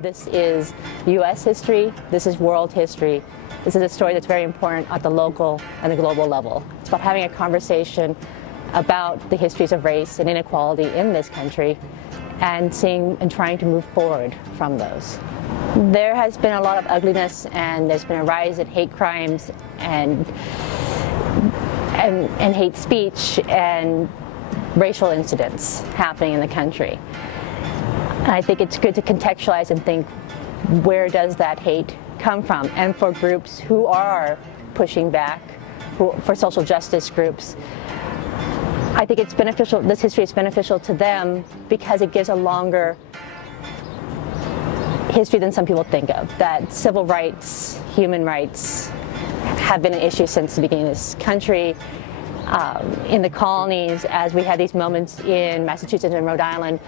This is U.S. history, this is world history. This is a story that's very important at the local and the global level. It's about having a conversation about the histories of race and inequality in this country and seeing and trying to move forward from those. There has been a lot of ugliness, and there's been a rise in hate crimes and hate speech and racial incidents happening in the country. And I think it's good to contextualize and think, where does that hate come from? And for groups who are pushing back, for social justice groups, I think it's beneficial, this history is beneficial to them because it gives a longer history than some people think of. That civil rights, human rights have been an issue since the beginning of this country. In the colonies, as we had these moments in Massachusetts and Rhode Island,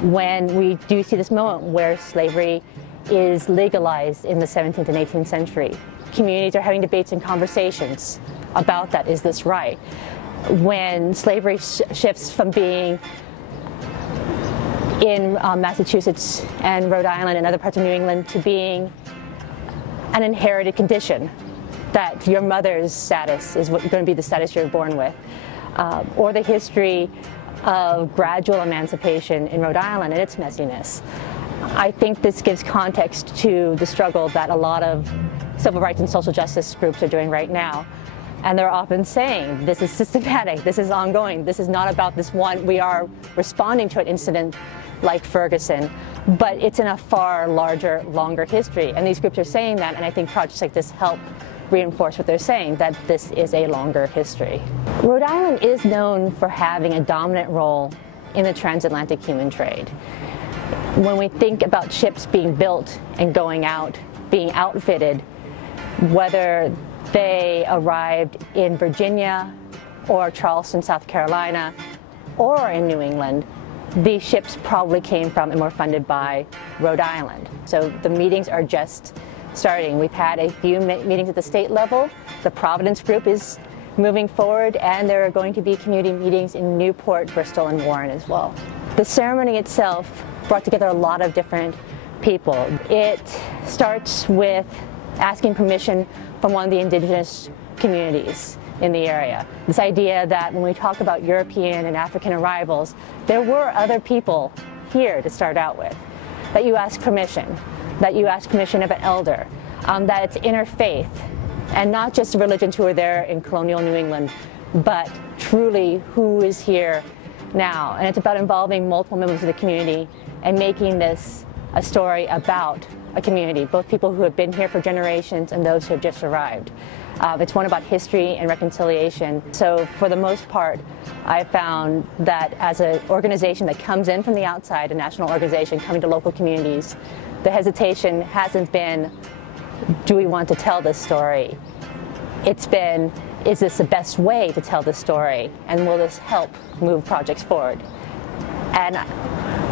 when we do see this moment where slavery is legalized in the 17th and 18th century. Communities are having debates and conversations about that. Is this right? When slavery shifts from being in Massachusetts and Rhode Island and other parts of New England to being an inherited condition, that your mother's status is what going to be the status you're born with, or the history of gradual emancipation in Rhode Island and its messiness. I think this gives context to the struggle that a lot of civil rights and social justice groups are doing right now. And they're often saying, this is systematic, this is ongoing, this is not about this one, we are responding to an incident like Ferguson, but it's in a far larger, longer history. And these groups are saying that, and I think projects like this help reinforce what they're saying, that this is a longer history. Rhode Island is known for having a dominant role in the transatlantic human trade. When we think about ships being built and going out, being outfitted, whether they arrived in Virginia or Charleston, South Carolina, or in New England, these ships probably came from and were funded by Rhode Island. So the meetings are just starting. We've had a few meetings at the state level. The Providence group is moving forward, and there are going to be community meetings in Newport, Bristol, and Warren as well. The ceremony itself brought together a lot of different people. It starts with asking permission from one of the indigenous communities in the area. This idea that when we talk about European and African arrivals, there were other people here to start out with, that you ask permission of an elder, that it's interfaith, and not just the religions who were there in colonial New England, but truly who is here now. And it's about involving multiple members of the community and making this a story about a community, both people who have been here for generations and those who have just arrived. It's one about history and reconciliation. So for the most part, I found that as an organization that comes in from the outside, a national organization coming to local communities, the hesitation hasn't been, do we want to tell this story? It's been, is this the best way to tell this story? And will this help move projects forward? And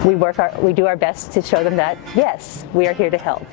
we do our best to show them that, yes, we are here to help.